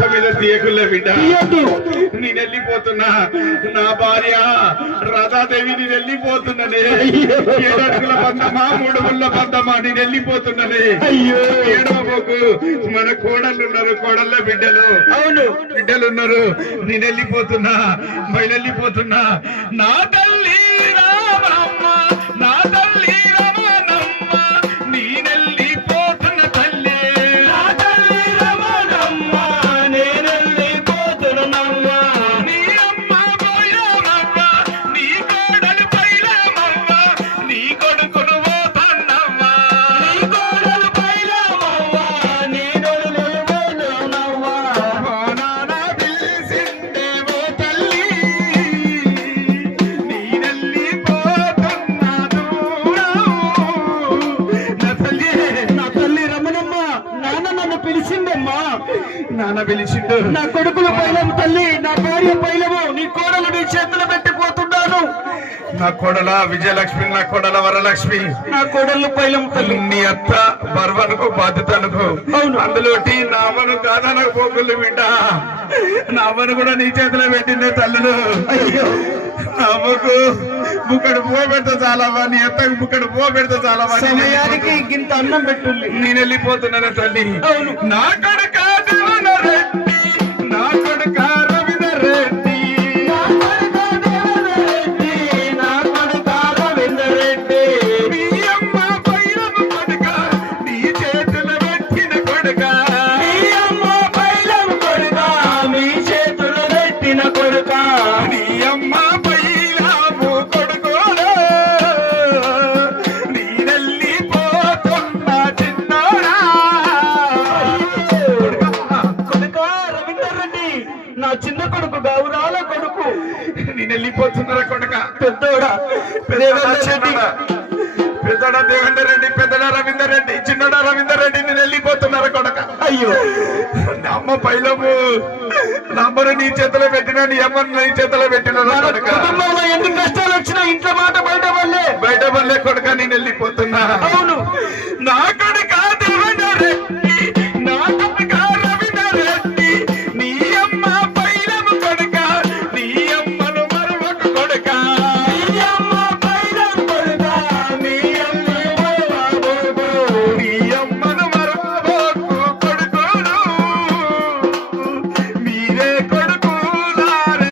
మీద తీయకులే బిడ్డ నేను వెళ్ళిపోతున్నా. నా భార్య రాధాదేవి నేను వెళ్ళిపోతున్నానే. 7 అడుగుల బంధమా 3 ముళ్ళ బంధమా నేను వెళ్ళిపోతున్నానే. అయ్యో ఏడవబోకు. మన కోడళ్ళు ఉన్నారు, కోడళ్ళ బిడ్డలు. అవును బిడ్డలు ఉన్నారు. నేను వెళ్ళిపోతున్నా, బయలుపోతున్నా. నా తల్లి రామమ్మ, నా తల్లి రమణమ్మ, నేనెళ్ళిపోతున్న తల్లి. నా తల్లి రమణమ్మ, నేనెళ్ళిపోతున్నమ్మ. నీ అమ్మ పోయామమ్మ, నీ కోడలు పైలమమ్మ, నీ కొడుకును పోతన్నమ్మ. నీ కోడలు పైలమమ్మ, నీ కొడుకును పోతన్నమ్మ. ఓ నాన్న పిలిసిందే ఓ తల్లి, నేనెళ్ళిపోతున్నా దూరం. నా తల్లి రమణమ్మ, నాన్న నన్ను పిలిచిందమ్మా. నాన్న పిలిచిండు. నా కొడుకులు పైలము తల్లి, నా భార్య పైలము. నీ కోడలు నీ చేతులు పెట్టిపోతున్నాను. నా కోడల విజయలక్ష్మి, నా కోడల వరలక్ష్మి, నా కోడళ్ళు పైలము తల్లి. నీ అత్త బర్వనుకు బాధ్యత అనుకో. అవును, అందులోటి నా అమ్మను కాదనకు పోకులు బిడ్డ. నా అమ్మను కూడా నీ చేతిలో పెట్టిందే తల్లులు. అయ్యో అమ్మకు బుక్కడు పో పెడితే చాలవా, నీ అత్తకు బుక్కడు పో పెడితే చాలవా. సమయానికి ఇంత అన్నం పెట్టుంది. నేను వెళ్ళిపోతున్నాను తల్లి. అవును, నా కొడుక దేవన రెడ్డి, నా కొడుక రవీందర్ రెడ్డి, నా కొడుక దేవన రెడ్డి, నా కొడుక రవీందర్ రెడ్డి. మీ అమ్మ పైలమ్మ కొడుక, నీ చేతులు పెట్టిన కొడుక. మీ అమ్మ పైలమ్మ కొడుక, మీ చేతులు పెట్టిన కొడుక. నీ అమ్మ పైలమ్మ కొడుకోడు, నేనెళ్ళిపోతున్నా చిన్నోడా. కొడుక రవీందర్ రెడ్డి, నా చిన్న కొడుకు గౌరాల కొడుకు. నేను వెళ్ళిపోతున్నారా కొడుక. పెద్దోడా పెద్దోడా దేవేందర్ రెడ్డి, పెద్దడా రవీందర్ రెడ్డి, చిన్నడా రవీందర్ రెడ్డి, నేను వెళ్ళిపోతున్నారా కొడుక. అయ్యో నా అమ్మ పైలము, నా అమ్మను నీ చేతిలో పెట్టినా, నీ అమ్మను నీ చేతిలో పెట్టినా. కుటుంబంలో ఎన్ని కష్టాలు వచ్చినా ఇంట్లో మాట బయట వల్లే కొడుక. నేను వెళ్ళిపోతున్నా. అవును, నాకు